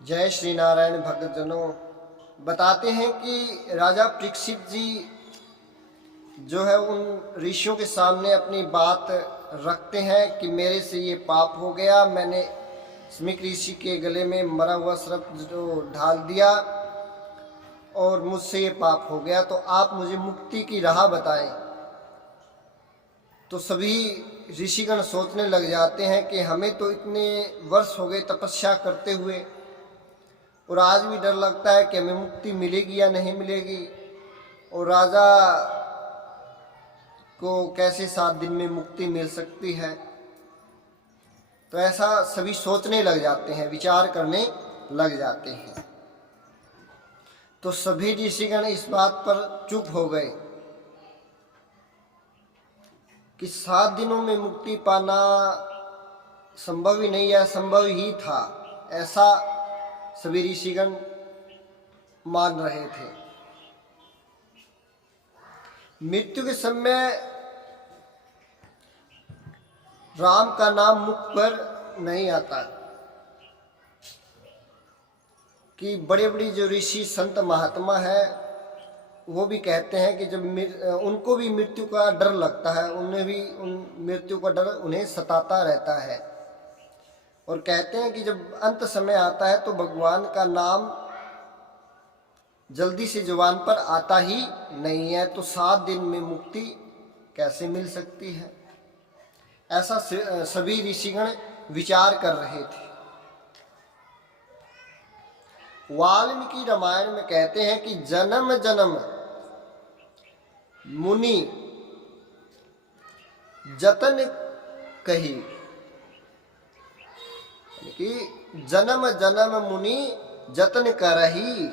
जय श्री नारायण भक्तजनों। बताते हैं कि राजा परीक्षित जी जो है उन ऋषियों के सामने अपनी बात रखते हैं कि मेरे से ये पाप हो गया, मैंने स्मिक ऋषि के गले में मरा हुआ सर्प जो ढाल दिया और मुझसे ये पाप हो गया, तो आप मुझे मुक्ति की राह बताएं। तो सभी ऋषिगण सोचने लग जाते हैं कि हमें तो इतने वर्ष हो गए तपस्या करते हुए और आज भी डर लगता है कि हमें मुक्ति मिलेगी या नहीं मिलेगी, और राजा को कैसे 7 दिन में मुक्ति मिल सकती है। तो ऐसा सभी सोचने लग जाते हैं, विचार करने लग जाते हैं। तो सभी ऋषिगण इस बात पर चुप हो गए कि 7 दिनों में मुक्ति पाना संभव ही नहीं है, असंभव ही था, ऐसा सभी ऋषिगण मान रहे थे। मृत्यु के समय राम का नाम मुख पर नहीं आता कि बड़े बड़े जो ऋषि संत महात्मा है वो भी कहते हैं कि जब उनको भी मृत्यु का डर लगता है, उन्हें भी मृत्यु का डर उन्हें सताता रहता है, और कहते हैं कि जब अंत समय आता है तो भगवान का नाम जल्दी से जुबान पर आता ही नहीं है, तो 7 दिन में मुक्ति कैसे मिल सकती है। ऐसा सभी ऋषिगण विचार कर रहे थे। वाल्मीकि रामायण में कहते हैं कि जन्म जन्म मुनि जतन कही, कि जन्म जन्म मुनि जतन करही,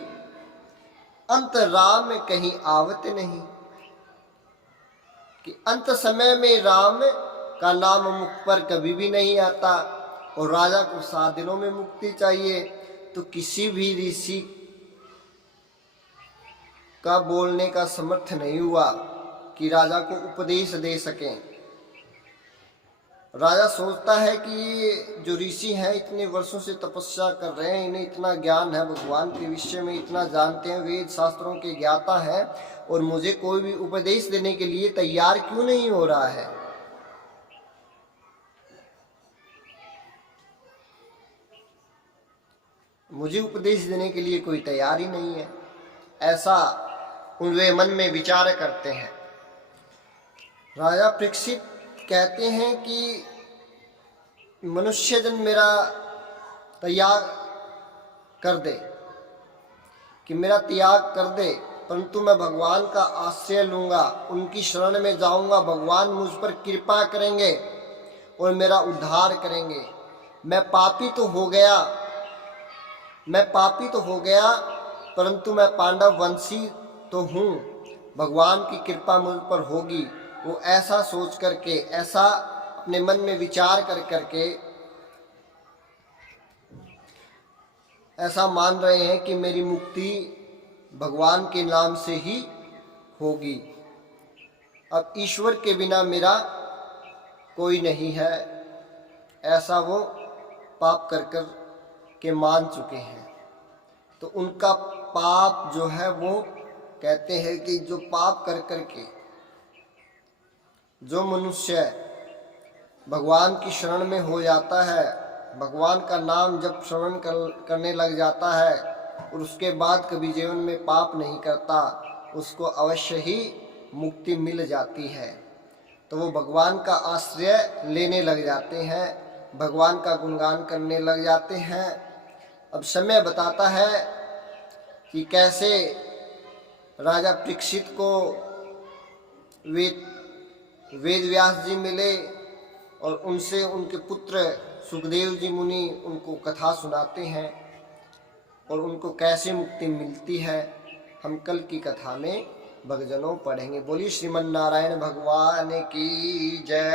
अंत राम कहीं आवत नहीं। कि अंत समय में राम का नाम मुख पर कभी भी नहीं आता और राजा को 7 दिनों में मुक्ति चाहिए, तो किसी भी ऋषि का बोलने का समर्थ नहीं हुआ कि राजा को उपदेश दे सकें। राजा सोचता है कि ये जो ऋषि हैं इतने वर्षों से तपस्या कर रहे हैं, इन्हें इतना ज्ञान है, भगवान के विषय में इतना जानते हैं, वेद शास्त्रों के ज्ञाता हैं, और मुझे कोई भी उपदेश देने के लिए तैयार क्यों नहीं हो रहा है। मुझे उपदेश देने के लिए कोई तैयार ही नहीं है, ऐसा उनके मन में विचार करते हैं। राजा परीक्षित कहते हैं कि मनुष्य जन मेरा त्याग कर दे, कि मेरा त्याग कर दे, परंतु मैं भगवान का आश्रय लूँगा, उनकी शरण में जाऊँगा, भगवान मुझ पर कृपा करेंगे और मेरा उद्धार करेंगे। मैं पापी तो हो गया, परंतु मैं पांडव वंशी तो हूँ, भगवान की कृपा मुझ पर होगी। वो ऐसा सोच करके, ऐसा अपने मन में विचार कर करके ऐसा मान रहे हैं कि मेरी मुक्ति भगवान के नाम से ही होगी। अब ईश्वर के बिना मेरा कोई नहीं है, ऐसा वो पाप कर कर के मान चुके हैं। तो उनका पाप जो है वो कहते हैं कि जो पाप कर कर के जो मनुष्य भगवान की शरण में हो जाता है, भगवान का नाम जब श्रवण करने लग जाता है और उसके बाद कभी जीवन में पाप नहीं करता, उसको अवश्य ही मुक्ति मिल जाती है। तो वो भगवान का आश्रय लेने लग जाते हैं, भगवान का गुणगान करने लग जाते हैं। अब समय बताता है कि कैसे राजा परीक्षित को वेद व्यास जी मिले और उनसे उनके पुत्र सुखदेव जी मुनि उनको कथा सुनाते हैं और उनको कैसे मुक्ति मिलती है, हम कल की कथा में भक्तजनों पढ़ेंगे। बोलिए श्रीमन नारायण भगवान की जय।